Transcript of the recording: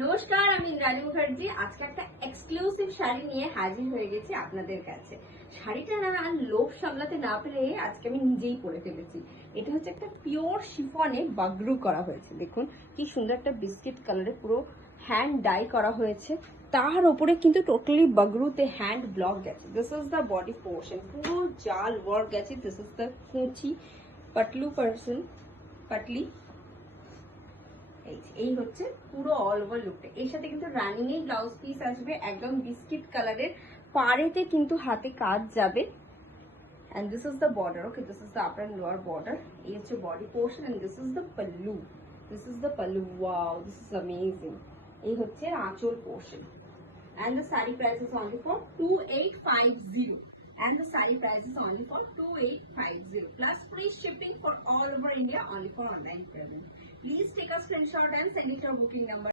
নমস্কার, আমি ইন্দ্রাণী মুখার্জি। আজকে একটা এক্সক্লুসিভ শাড়ি নিয়ে হাজির হয়ে গেছি আপনাদের কাছে। শাড়িটা না লোভ সামলাতে না পেরে আজকে আমি নিজেই পরে ফেলেছি। এটা হচ্ছে একটা পিওর শিফনে বাগরু করা হয়েছে। দেখুন কি সুন্দর একটা বিস্কিট কালারে পুরো হ্যান্ড ডাই করা হয়েছে। তার উপরে কিন্তু টোটালি বাগরুতে হ্যান্ড ব্লক গেছে। This is the body portion, পুরো জাল ওয়ার্ক গেছে। দিস ইজ দ্য কুচি পাতলু পার্সন পাতলি। এই হচ্ছে পুরো অল ওভার লুকটা। এর সাথে কিন্তু রানিং এর ব্লাউজ পিস আসবে, একদম বিস্কিট কালারের। পাড়েতে কিন্তু হাতে কাজ যাবে। and this is the border. Okay, this is the upper and lower border. এই হচ্ছে body portion and this is the pallu. This is the pallu. Wow, this is amazing. এই হচ্ছে আঁচল portion. And the saree price is only for 2850. And the saree price is only for 2850 plus free shipping for all over India, only for online payment. Please take a screenshot and send it to our booking number.